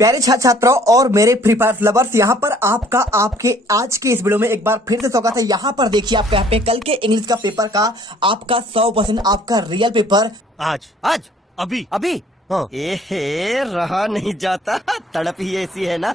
प्यारे छात्र छात्राओं और मेरे फ्री फायर लवर्स, यहाँ पर आपका आपके आज के इस वीडियो में एक बार फिर से स्वागत है। यहाँ पर देखिए आपका यहाँ पे कल के इंग्लिश का पेपर का आपका 100% आपका रियल पेपर आज आज अभी अभी हाँ। एहे रहा नहीं जाता, तड़प ही ऐसी है ना।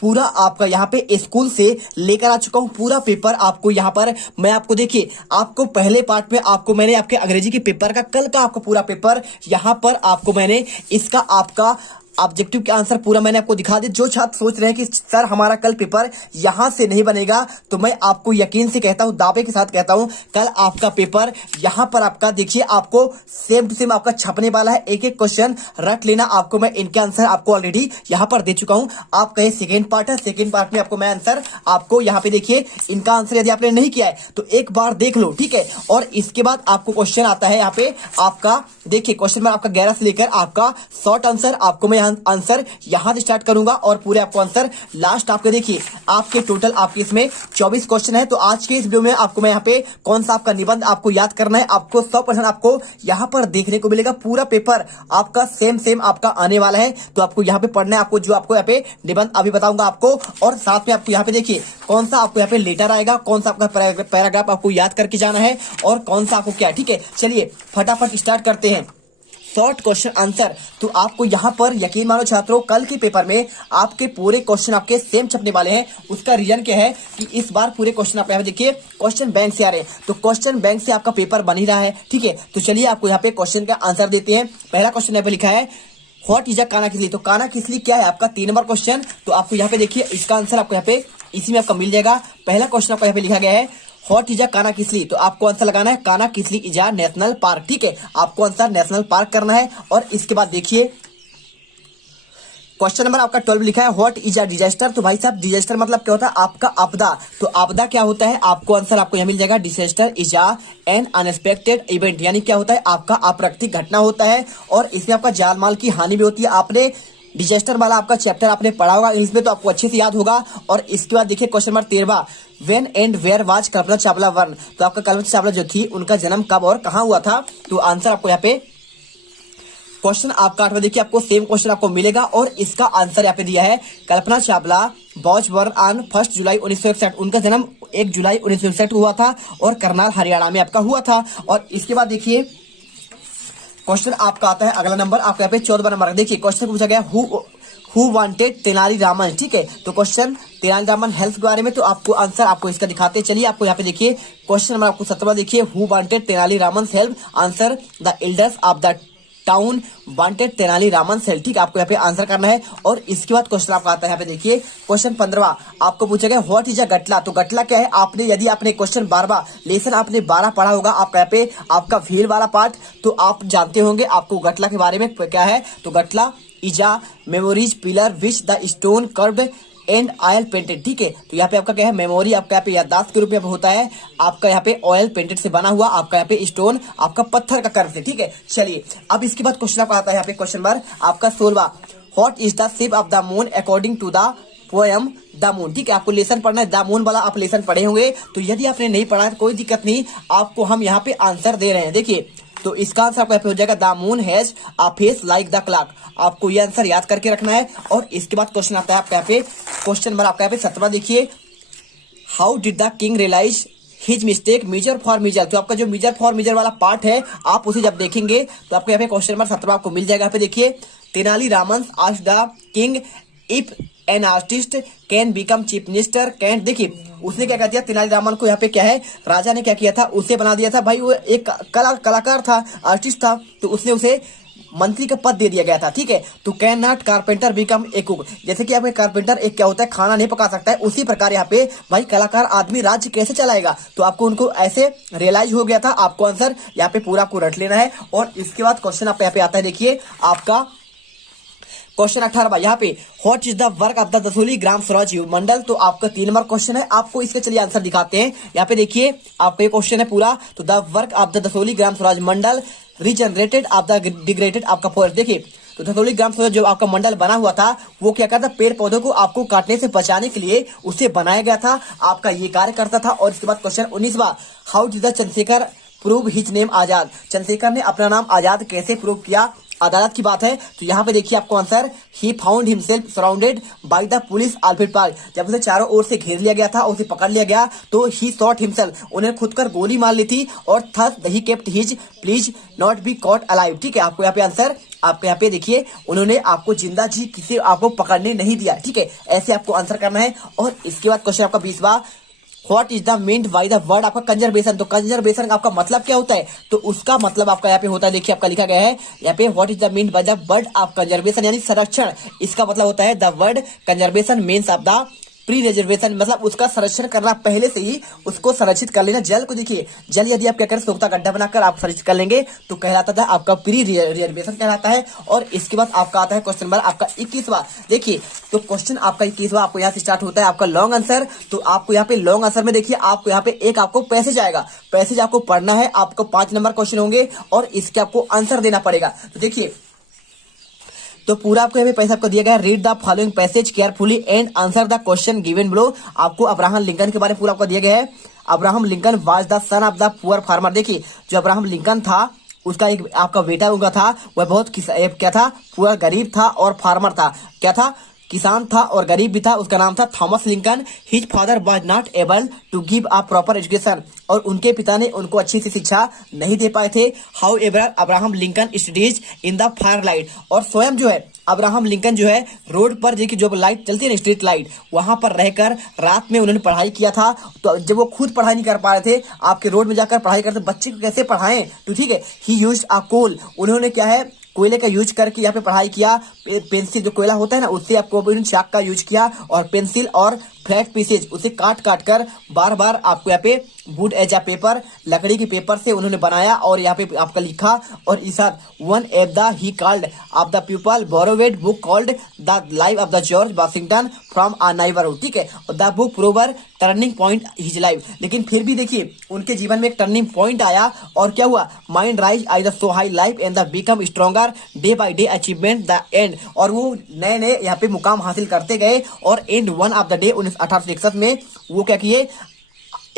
पूरा आपका यहाँ पे स्कूल से लेकर आ चुका हूँ। पूरा पेपर आपको यहाँ पर मैं आपको देखिए, आपको पहले पार्ट में आपको मैंने आपके अंग्रेजी के पेपर का कल का आपका पूरा पेपर यहाँ पर आपको मैंने इसका आपका ऑब्जेक्टिव के आंसर पूरा मैंने आपको दिखा दिया। जो छात्र सोच रहे हैं कि सर हमारा कल पेपर यहाँ से नहीं बनेगा, तो मैं आपको यकीन से कहता हूँ, दावे के साथ कहता हूँ, कल आपका पेपर यहाँ पर आपका देखिए आपको सेम टू सेम आपका छपने वाला है। एक एक क्वेश्चन रख लेना। आपको मैं इनके आंसर आपको ऑलरेडी यहाँ पर दे चुका हूँ। आप कहे सेकेंड पार्ट है, सेकेंड पार्ट में आपको मैं आंसर आपको यहाँ पे देखिए इनका आंसर यदि आपने नहीं किया है तो एक बार देख लो, ठीक है। और इसके बाद आपको क्वेश्चन आता है यहाँ पे आपका देखिए क्वेश्चन में आपका 11 से लेकर आपका शॉर्ट आंसर आपको मैं आंसर यहां से स्टार्ट करूंगा और पूरे आपको आंसर लास्ट आपके देखिए आपके टोटल आपके इसमें 24 क्वेश्चन है। तो आज के इस वीडियो में आपको मैं यहाँ पे कौन सा आपका निबंध आपको याद करना है, आपको 100% आपको यहाँ पर देखने को मिलेगा। पूरा पेपर आपका सेम आपका आने वाला है, तो आपको यहाँ पे पढ़ना है। आपको जो आपको यहाँ पे निबंध अभी बताऊंगा आपको, और साथ में आपको यहाँ पे देखिए कौन सा आपको यहाँ पे लेटर आएगा, कौन सा आपका पैराग्राफ आपको याद करके जाना है और कौन सा आपको क्या है, ठीक है। चलिए फटाफट स्टार्ट करते हैं। शॉर्ट क्वेश्चन आंसर, तो आपको यहाँ पर यकीन मानो छात्रों, कल के पेपर में आपके पूरे क्वेश्चन आपके सेम छपने वाले हैं। उसका रीजन क्या है कि इस बार पूरे क्वेश्चन आप यहाँ देखिए क्वेश्चन बैंक से आ रहे हैं, तो क्वेश्चन बैंक से आपका पेपर बन ही रहा है, ठीक है। तो चलिए आपको यहाँ पे क्वेश्चन का आंसर देते हैं। पहला क्वेश्चन यहाँ पे लिखा है व्हाट इज अ काना किसली। तो काना किसली क्या है आपका 3 नंबर क्वेश्चन। तो आपको यहाँ पे देखिए इसका आंसर आपको यहाँ पे इसी में आपका मिल जाएगा। पहला क्वेश्चन आपको यहाँ पे लिखा गया है व्हाट इज अ काना किसली, तो आपको आंसर लगाना है काना Kisli is a national park, ठीक है। आपको आंसर नेशनल पार्क करना है। और इसके बाद देखिए क्वेश्चन नंबर आपका 12 लिखा है व्हाट इज अ डिजास्टर। तो भाई साहब डिजास्टर मतलब क्या होता है आपका आपदा। तो आपदा क्या होता है, आपको आंसर आपको यहाँ मिल जाएगा disaster is an unexpected event, यानी क्या होता है आपका अप्राकृतिक घटना होता है और इसमें आपका जान माल की हानि भी होती है। आपने डिजास्टर वाला आपका चैप्टर आपने पढ़ा होगा इंग्लिश में, तो आपको अच्छे से याद होगा। और इसके बाद देखिए question number 13 when and where was Kalpana Chawla born. तो आपका कल्पना चावला जो थी उनका जन्म कब और कहां हुआ था। तो आंसर आपको यहाँ पे क्वेश्चन आपका 8वां देखिए आपको सेम क्वेश्चन आपको मिलेगा और इसका आंसर यहाँ पे दिया है Kalpana Chawla was burn on 1 जुलाई 1961। उनका जन्म 1 जुलाई 1961 हुआ था और करनाल हरियाणा में आपका हुआ था। और इसके बाद देखिए क्वेश्चन आपका आता है अगला नंबर आपका यहाँ पे 14वां नंबर। देखिए क्वेश्चन पूछा गया हु वांटेड तेनालीरामन, ठीक है। तो क्वेश्चन तेनालीरामन हेल्थ के बारे में, तो आपको आंसर आपको इसका दिखाते हैं। चलिए आपको यहाँ पे देखिए क्वेश्चन नंबर आपको 17वां देखिए who wanted Tenali Raman help, answer the elders of the town wanted Tenali Raman help, ठीक है। आपको यहाँ पे आंसर करना है। और इसके बाद क्वेश्चन आपका आता है यहाँ पे देखिए क्वेश्चन 15वां आपको पूछा गया व्हाट इज अ गटला। तो गटला क्या है, आपने यदि आपने क्वेश्चन 12वां लेसन आपने 12 पढ़ा होगा आपका यहाँ पे आपका व्हील वाला पार्ट, तो आप जानते होंगे आपको गटला के बारे में क्या है। तो गटला is a memories pillar which the stone carved and oil painted, ठीक है। तो यहाँ पे आपका क्या है मेमोरी आपका यहाँ पे याददाश्त के रूप में होता है, आपका यहाँ पे ऑयल पेंटेड से बना हुआ, आपका यहाँ पे स्टोन आपका पत्थर का कर्व से, ठीक है। चलिए अब इसके बाद क्वेश्चन आपका आता है यहाँ पे क्वेश्चन नंबर आपका 16वां what is the shape of the moon according to the poem the moon, ठीक है। आपको लेसन पढ़ना है, द मून वाला आप लेसन पढ़े होंगे। तो यदि आपने नहीं पढ़ा है तो कोई दिक्कत नहीं, आपको हम यहाँ पे आंसर दे रहे हैं। देखिए तो इसका आंसर आपका यहाँ पे हो जाएगा the moon has a face like the clock. आपको ये आंसर याद करके रखना है। और इसके बाद क्वेश्चन आता है आपका यहाँ पे क्वेश्चन नंबर आपका यहाँ पे 17वां देखिए how did the king realise his mistake measure for measure. तो आपका जो मेजर फॉर मेजर वाला पार्ट है आप उसे जब देखेंगे तो आपको यहाँ पे क्वेश्चन नंबर 17 आपको मिल जाएगा। यहाँ पे देखिए Tenali Raman asked the king if an artist can become chief minister can. देखिए उसने क्या किया तेनालीरामन को यहाँ पे क्या है राजा ने क्या किया था, उसे बना दिया था। भाई वो एक कलाकार था, आर्टिस्ट था, तो उसने उसे मंत्री का पद दे दिया गया था, ठीक है। तो can not carpenter become a cook, जैसे कि आपके कारपेंटर एक क्या होता है खाना नहीं पका सकता है, उसी प्रकार यहाँ पे भाई कलाकार आदमी राज्य कैसे चलाएगा। तो आपको उनको ऐसे रियलाइज हो गया था। आपको आंसर यहाँ पे पूरा आपको रट लेना है। और इसके बाद क्वेश्चन आप यहाँ पे आता है देखिए आपका क्वेश्चन 18वां यहाँ पे what is the work of the Dasoli Gram Swaraj Mandal. तो आपका 3 नंबर क्वेश्चन है, आपको इसके चलिए आंसर दिखाते हैं। यहाँ पे देखिए आपका ये क्वेश्चन है पूरा, तो the work of the Dasoli Gram Swaraj Mandal regenerated of the degraded आपका फॉरेस्ट। देखिए तो दसोली ग्राम स्वराज जो आपका मंडल बना हुआ था वो क्या करता, पेड़ पौधों को आपको काटने से बचाने के लिए उसे बनाया गया था, आपका ये कार्य करता था। और इसके बाद क्वेश्चन 19वां how did the Chandrashekhar prove his name Azad. Chandrashekhar ने अपना नाम आजाद कैसे प्रूव किया, अदालत की बात है तो यहाँ पे देखिए आपको answer, he found himself surrounded by the police Alfred park. जब उसे चारों ओर से घेर लिया गया था और उसे पकड़ लिया गया तो ही शॉट हिमसेल्फ, उन्हें खुद कर गोली मार ली थी, और thus he kept his please not be caught alive. ठीक है, आपको यहाँ पे आंसर, आपको यहाँ पे देखिए उन्होंने आपको जिंदा जी किसी आपको पकड़ने नहीं दिया। ठीक है, ऐसे आपको आंसर करना है। और इसके बाद क्वेश्चन आपका 20वां, what is the meant by the word आपका कंजर्वेशन। तो कंजर्वेशन आपका मतलब क्या होता है, तो उसका मतलब आपका यहाँ पे होता है, देखिए आपका लिखा गया है यहाँ पे, what is the meant by the word of conservation, यानी संरक्षण। इसका मतलब होता है the word conservation means of the pre reservation, मतलब उसका संरक्षण करना, पहले से ही उसको संरक्षित कर लेना। जल को देखिए, जल यदि आप क्या करें, सोखता गड्ढा बनाकर आप संरक्षित कर लेंगे तो कहलाता था आपका प्री रिजर्वेशन कहलाता है। और इसके बाद आपका आता है क्वेश्चन नंबर आपका 21वां। देखिए तो क्वेश्चन आपका 21वां आपको यहाँ से स्टार्ट होता है आपका लॉन्ग आंसर। तो आपको यहाँ पे लॉन्ग आंसर में देखिए आपको यहाँ पे एक आपको पैसेज आएगा, पैसेज आपको पढ़ना है, आपको 5 नंबर क्वेश्चन होंगे और इसके आपको आंसर देना पड़ेगा। तो देखिए तो पूरा आपको यहाँ पे पैसा आपको दिया गया है, read the following passage carefully and answer the question given below. आपको अब्राहम लिंकन के बारे में पूरा आपको दिया गया है। Abraham Lincoln was the son of the poor farmer. देखिए जो अब्राहम लिंकन था उसका एक आपका बेटा उनका था, वह बहुत क्या था, पूरा गरीब था और फार्मर था, क्या था, किसान था और गरीब भी था। उसका नाम था Thomas Lincoln. His father was not able to give a proper education, और उनके पिता ने उनको अच्छी सी शिक्षा नहीं दे पाए थे। How ever Abraham Lincoln studies in the fire light, और स्वयं जो है अब्राहम लिंकन जो है रोड पर देखिए जो लाइट चलती है ना, स्ट्रीट लाइट, वहां पर रहकर रात में उन्होंने पढ़ाई किया था। तो जब वो खुद पढ़ाई नहीं कर पा रहे थे, आपके रोड में जाकर पढ़ाई करते, बच्चे को कैसे पढ़ाएं, तो ठीक है, ही यूज्ड अ कोल, उन्होंने क्या है कोयले का यूज करके यहाँ पे पढ़ाई किया। पेंसिल जो कोयला होता है ना, उससे आपको चाक का यूज किया, और पेंसिल और फ्लैट पीसेज उसे काट काट कर बार बार आपको यहाँ पे वुड एज अ पेपर, लकड़ी के पेपर से उन्होंने बनाया और यहाँ पे आपका लिखा। और इस one of the he called of the people borrowed book called the life of the George Washington from a neighbourhood. ठीक है, और the book proved turning point his life. लेकिन फिर भी देखिए उनके जीवन में एक टर्निंग पॉइंट आया, और क्या हुआ, mind rise I the so high life and the become stronger day by day achievement the end. और वो नए नए यहाँ पे मुकाम हासिल करते गए, और and one of the day 1861 में वो क्या किए,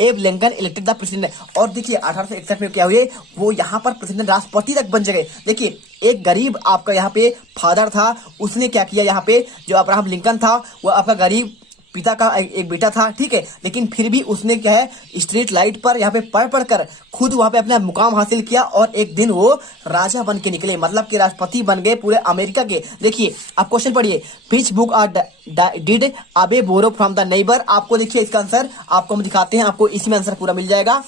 एब लिंकन इलेक्टेड द प्रेसिडेंट। और देखिए 1861 में क्या हुए, वो यहाँ पर प्रेसिडेंट, राष्ट्रपति तक बन गए। देखिए एक गरीब आपका यहाँ पे फादर था, उसने क्या किया, यहाँ पे जो अब्राहम लिंकन था वो आपका गरीब पिता का एक बेटा था, ठीक है, लेकिन फिर भी उसने क्या है स्ट्रीट लाइट पर यहाँ पे पढ़ पढ़ कर खुद वहां पे अपना मुकाम हासिल किया, और एक दिन वो राजा बन के निकले, मतलब कि राष्ट्रपति बन गए पूरे अमेरिका के। देखिए आप क्वेश्चन पढ़िए, विच बुक डिड अबे बोरो फ्रॉम द नेबर। आपको देखिए इसका आंसर आपको हम दिखाते हैं, आपको इसी में आंसर पूरा मिल जाएगा।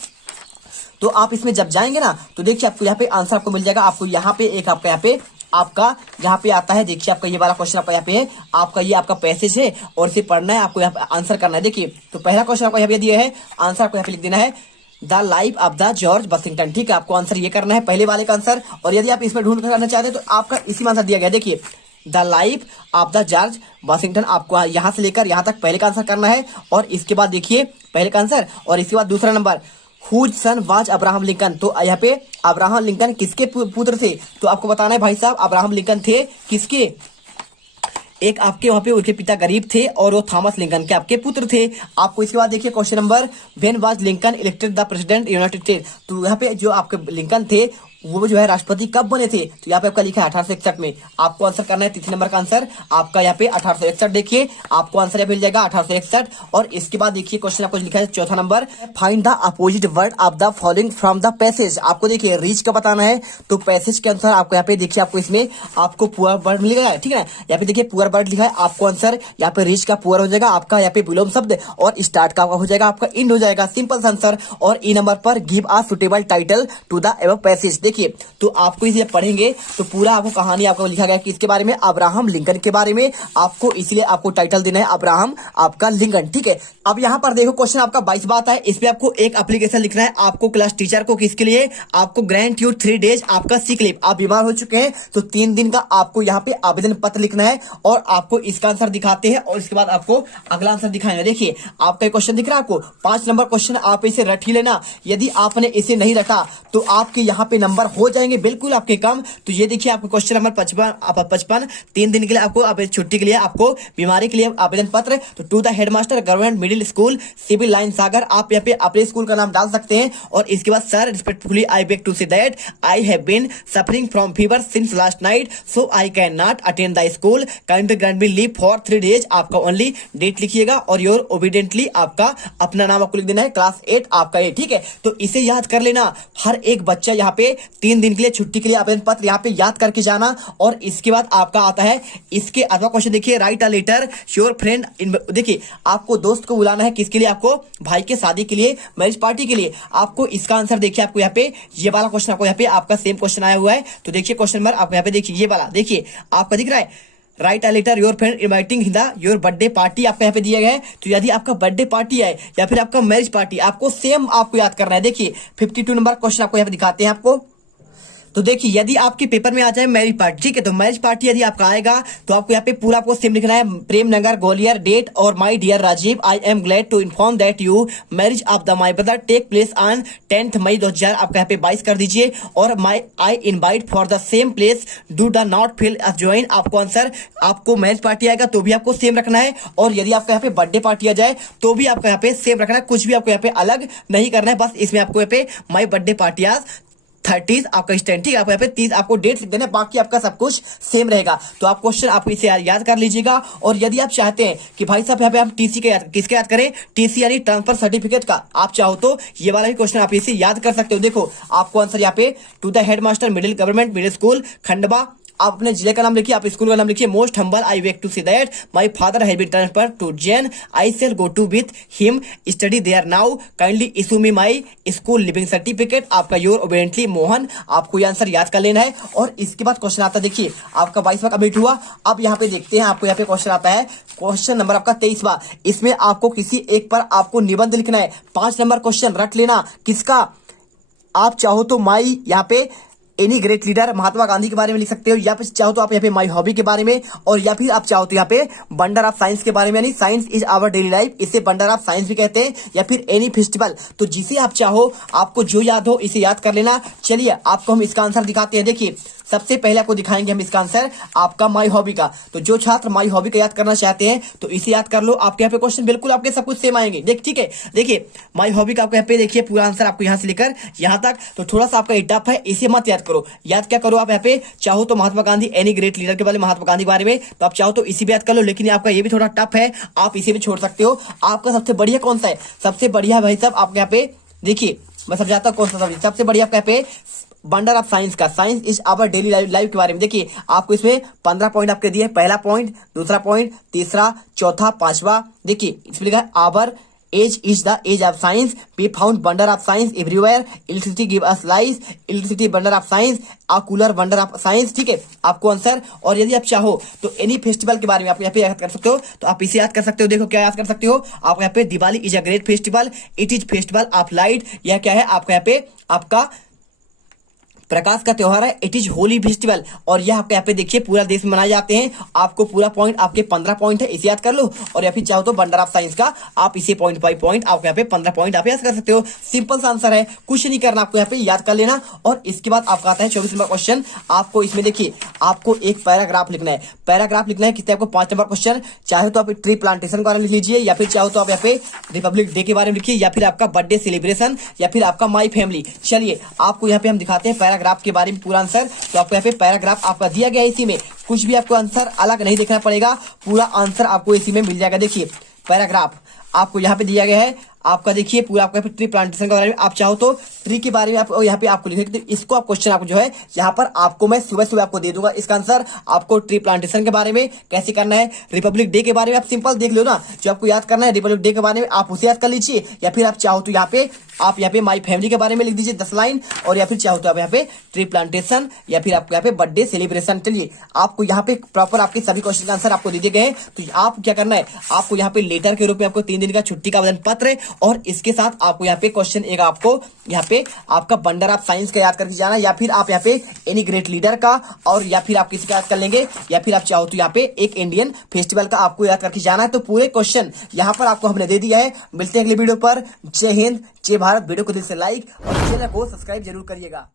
तो आप इसमें जब जाएंगे ना तो देखिए आपको यहाँ पे आंसर आपको मिल जाएगा। आपको यहाँ पे एक आपका यहाँ पे आता है, देखिए आपका ये वाला क्वेश्चन आपका यहाँ पे है, आपका ये आपका पैसेज है और इसे पढ़ना है, आपको यहाँ पे आंसर करना है। देखिए तो पहला क्वेश्चन आपको यहाँ पे दिया है, आंसर आपको यहाँ पे लिख देना है the life of the George Washington. ठीक है, आपको आंसर ये करना है पहले वाले का आंसर, और यदि आप इसमें ढूंढ करना चाहते हैं तो आपका इसी में आंसर दिया गया। देखिए the life of the George Washington, आपको यहाँ से लेकर यहाँ तक पहले का आंसर करना है, और इसके बाद देखिए पहले का आंसर, और इसके बाद दूसरा number whose son was Abraham Lincoln. तो यहाँ पे अब्राहम लिंकन किसके पुत्र थे, तो आपको बताना है भाई साहब अब्राहम लिंकन थे किसके, एक आपके वहां पे उनके पिता गरीब थे और वो थॉमस लिंकन के आपके पुत्र थे। आपको इसके बाद देखिए question number, when was Lincoln elected the president United states. तो यहाँ पे जो आपके लिंकन थे वो जो है राष्ट्रपति कब बने थे, तो यहाँ पे आपका लिखा है 1861 में। आपको आंसर करना है तीसरे नंबर का आंसर आपका यहाँ पे 1861। देखिए आपको आंसर मिल जाएगा 1861। और इसके बाद देखिए क्वेश्चन आपको लिखा है चौथा number, find the opposite word of the following from the passage. आपको देखिए रीच का बताना है, तो पैसेज के अनुसार आपको यहाँ पे देखिए आपको इसमें आपको पुअर वर्ड मिलेगा, ठीक है। यहाँ पे देखिए पुअर वर्ड लिखा है, आपको आंसर यहाँ पे रीच का पुअर हो जाएगा, आपका यहाँ पे विलोम शब्द, और स्टार्ट का हो जाएगा आपका इंड हो जाएगा, सिंपल आंसर। और ई नंबर पर give a suitable title to the above passage. देखिए तो आपको इसे पढ़ेंगे तो पूरा आपको कहानी आपको लिखा गया कि इसके बारे में, अब्राहम लिंकन के बारे में, आपको इसलिए आपको टाइटल देना है अब्राहम आपका लिंकन, ठीक है। अब यहाँ पर देखो क्वेश्चन आपका 22 बात है, इस पे आपको एक एप्लीकेशन लिखना है आपको क्लास टीचर को, किसके लिए, आपको ग्रांट यू 3 डेज आपका सिक लीव। आप बीमार हो चुके हैं तो 3 दिन का आपको यहाँ पे आवेदन पत्र लिखना है, और आपको इसका आंसर दिखाते हैं और इसके बाद आपको अगला आंसर दिखाएंगे। देखिए आपका क्वेश्चन दिख रहा है आपको 5 नंबर क्वेश्चन, आप इसे रट ही लेना। यदि आपने इसे नहीं रटा तो आपके यहाँ पे नंबर नंबर हो जाएंगे बिल्कुल आपके कम। तो ये देखिए आपको क्वेश्चन नंबर 55 3 दिन के लिए आपको छुट्टी के लिए आपको बीमारी के लिए आवेदन पत्र। तो to the headmaster government middle school civil line Sagar, आप यहाँ पे अपने स्कूल का नाम डाल सकते हैं। और इसके बाद sir respectfully I beg to say that I have been suffering from fever since last night so I can not attend the school, kindly grant me leave for 3 days। आपका ओनली डेट लिखिएगा और your obediently आपका अपना नाम आपको लिख देना है, क्लास 8 आपका ये, ठीक है। तो इसे याद कर लेना, हर एक बच्चा यहाँ पे 3 दिन के लिए छुट्टी के लिए आवेदन पत्र यहाँ पे याद करके जाना। और इसके बाद आपका आता है इसके अथवा क्वेश्चन, देखिए write a letter your friend in, देखिए आपको दोस्त को बुलाना है किसके लिए, आपको भाई के शादी के लिए, मैरिज पार्टी के लिए। आपको इसका आंसर देखिए, आपको यहाँ पे ये वाला क्वेश्चन आपको यहाँ पे आपका सेम क्वेश्चन आया हुआ है। तो देखिए क्वेश्चन नंबर आपको यहाँ पे देखिए ये वाला, देखिए आपका दिख रहा है write a letter your friend inviting the your birthday party, आपका यहाँ पे दिया गया है। तो यदि आपका बर्थडे पार्टी है या फिर आपका मैरिज पार्टी, आपको सेम आपको याद करना है। देखिए 52 नंबर क्वेश्चन आपको यहाँ पे दिखाते हैं आपको। तो देखिए यदि आपके पेपर में आ जाए मैरिज पार्टी, ठीक है, तो मैरिज पार्टी यदि आपका आएगा तो आपको यहाँ पे पूरा आपको सेम लिखना है, प्रेम नगर ग्वालियर, डेट और my dear Rajiv I am glad to inform that you marriage of the my brother take place on 10 May 2000, आपका यहाँ पे 22 कर दीजिए। और my I invite for the same place do the not feel us join, आपको answer आपको marriage party आएगा तो भी आपको सेम रखना है। और यदि आपका यहाँ पे बर्थडे पार्टी आ जाए तो भी आपको यहाँ पे सेम रखना है, कुछ भी आपको यहाँ पे अलग नहीं करना है। बस इसमें आपको यहाँ पे माई बर्थडे पार्टी आज 30 आपका स्टैंड, ठीक है, आपको यहाँ पे 30 आपको डेट लिख देना है, बाकी आपका सब कुछ सेम रहेगा। तो आप क्वेश्चन आप इसे याद कर लीजिएगा। और यदि आप चाहते हैं कि भाई साहब यहाँ पे हम टीसी का किसके याद करें, टीसी यानी ट्रांसफर सर्टिफिकेट का, आप चाहो तो ये वाला भी क्वेश्चन आप इसे याद कर सकते हो। देखो आपको आंसर यहाँ पे to the headmaster middle government middle school Khandwa, आप अपने जिले का नाम लिखिए, आप स्कूल का नाम लिखिए। Most humble I wake to see that my father has been transfer to Jain, I shall go to with him study there now, kindly issue me my school leaving certificate, आपका योर ओबीडेंटली मोहन। आपको ये answer याद कर लेना है। और इसके बाद क्वेश्चन आता है, देखिए आपका 22वां कंप्लीट हुआ। अब यहाँ पे देखते हैं, आपको यहाँ पे क्वेश्चन आता है क्वेश्चन नंबर आपका 23वां। इसमें आपको किसी एक पर आपको निबंध लिखना है। 5 नंबर क्वेश्चन रख लेना, किसका, आप चाहो तो माई यहाँ पे any great leader Mahatma Gandhi के बारे में लिख सकते हो, या फिर चाहो तो आप यहाँ पे माई हॉबी के बारे में, और या फिर आप चाहो तो यहाँ पे वंडर ऑफ साइंस के बारे में, यानी science is our daily life, इसे वंडर ऑफ साइंस भी कहते हैं, या फिर एनी फेस्टिवल। तो जिसे आप चाहो, आपको जो याद हो इसे याद कर लेना। चलिए आपको हम इसका आंसर दिखाते हैं। देखिए सबसे पहले आपको दिखाएंगे हम इसका आंसर आपका माई हॉबी का। तो जो छात्र माई हॉबी का याद करना चाहते हैं तो इसे याद कर लो, आपके यहाँ पे क्वेश्चन बिल्कुल आपके सब कुछ सेम आएंगे। ठीक है, देखिए माई हॉबी का आपको यहाँ पे देखिए पूरा आंसर आपको यहाँ से लेकर यहाँ तक। तो थोड़ा सा आपका टफ है, इसे मत याद करो। याद क्या करो आप यहाँ पे, चाहो तो Mahatma Gandhi any great leader के बारे में, महात्मा गांधी के बारे में, तो आप चाहो तो इसी भी याद कर लो। लेकिन आपका ये भी थोड़ा टफ है, आप इसे भी छोड़ सकते हो। आपका सबसे बढ़िया कौन सा है, सबसे बढ़िया भाई साहब आपके यहाँ पे देखिए मैं समझाता हूँ कौन सा सबसे बढ़िया आपका यहाँ पे वंडर ऑफ साइंस का, science is our daily life के बारे में। देखिए आपको इसमें 15 पॉइंट आपके दिए, पहला पॉइंट, दूसरा पॉइंट, तीसरा, चौथा, पांचवा। देखिए इसमें लिखा है our age is the age of science, we found wonder of science everywhere, electricity give us life, electricity wonder of science, a cooler wonder of science. ठीक है, आपको आंसर। और यदि आप चाहो तो एनी फेस्टिवल के बारे में आप यहाँ पे याद कर सकते हो, तो आप इसे याद कर सकते हो। देखो क्या याद कर सकते हो आप यहाँ पे, Diwali is a great festival, it is festival of light. यह क्या है आपका यहाँ पे, आपका प्रकाश का त्योहार है, इट इज होली फेस्टिवल। और यह आपके यहाँ पे देखिए पूरा देश में मनाए जाते हैं। आपको पूरा पॉइंट आपके 15 पॉइंट है, इसे याद कर लो। और या फिर चाहो तो वंडर ऑफ साइंस का आप इसे पॉइंट बाई पॉइंट आपको यहाँ पे 15 पॉइंट आप याद कर सकते हो। सिंपल सा आंसर है, कुछ नहीं करना, आपको यहाँ पे याद कर लेना। और इसके बाद आपका आता है 24 नंबर क्वेश्चन। आपको इसमें देखिए आपको एक पैराग्राफ लिखना है, पैराग्राफ लिखना है कितने, आपको 5 नंबर क्वेश्चन। चाहे तो आप ट्री प्लांटेशन के बारे में लिख लीजिए, या फिर चाहो तो आप यहाँ पे रिपब्लिक डे के बारे में लिखिए, या फिर आपका बर्थडे सेलिब्रेशन, या फिर आपका माई फैमिली। चलिए आपको यहाँ पे हम दिखाते हैं पैराग्राफ के बारे में पूरा आंसर। तो आपको यहाँ पे पैराग्राफ आपका दिया गया है, इसी में कुछ भी आपको आंसर अलग नहीं देखना पड़ेगा, पूरा आंसर आपको इसी में मिल जाएगा। देखिए पैराग्राफ आपको यहाँ पे दिया गया है, आपका देखिए पूरा आपका ट्री प्लांटेशन के बारे में। आप चाहो तो ट्री के बारे में आप यहाँ पे आपको लिखेंगे, तो इसको आप क्वेश्चन आपको जो है यहाँ पर आपको मैं सुबह सुबह आपको दे दूंगा इसका आंसर। आपको ट्री प्लांटेशन के बारे में कैसे करना है, रिपब्लिक डे के बारे में आप सिंपल देख लो ना, जो आपको याद करना है रिपब्लिक डे के बारे में आप उसे याद कर लीजिए, या फिर आप चाहो तो आप यहाँ पे माई फैमिली के बारे में लिख दीजिए 10 लाइन, और या फिर चाहो तो आप यहाँ पे ट्री प्लांटेशन, या फिर आपको यहाँ पे बर्थडे सेलिब्रेशन। चलिए आपको यहाँ पे प्रॉपर आपके सभी क्वेश्चन का आंसर आपको दे दिए गए हैं। तो आप क्या करना है, आपको यहाँ पे लेटर के रूप में आपको 3 दिन का छुट्टी का आवेदन पत्र, और इसके साथ आपको यहाँ पे क्वेश्चन एक आपको यहाँ पे आपका वंडर ऑफ साइंस का याद करके जाना, या फिर आप यहाँ पे एनी ग्रेट लीडर का, और या फिर आप किसी का याद कर लेंगे, या फिर आप चाहो तो यहाँ पे एक इंडियन फेस्टिवल का आपको याद करके जाना है। तो पूरे क्वेश्चन यहाँ पर आपको हमने दे दिया है। मिलते हैं अगले वीडियो पर। जय हिंद, जय भारत। वीडियो को दिल से लाइक और चैनल को सब्सक्राइब जरूर करिएगा।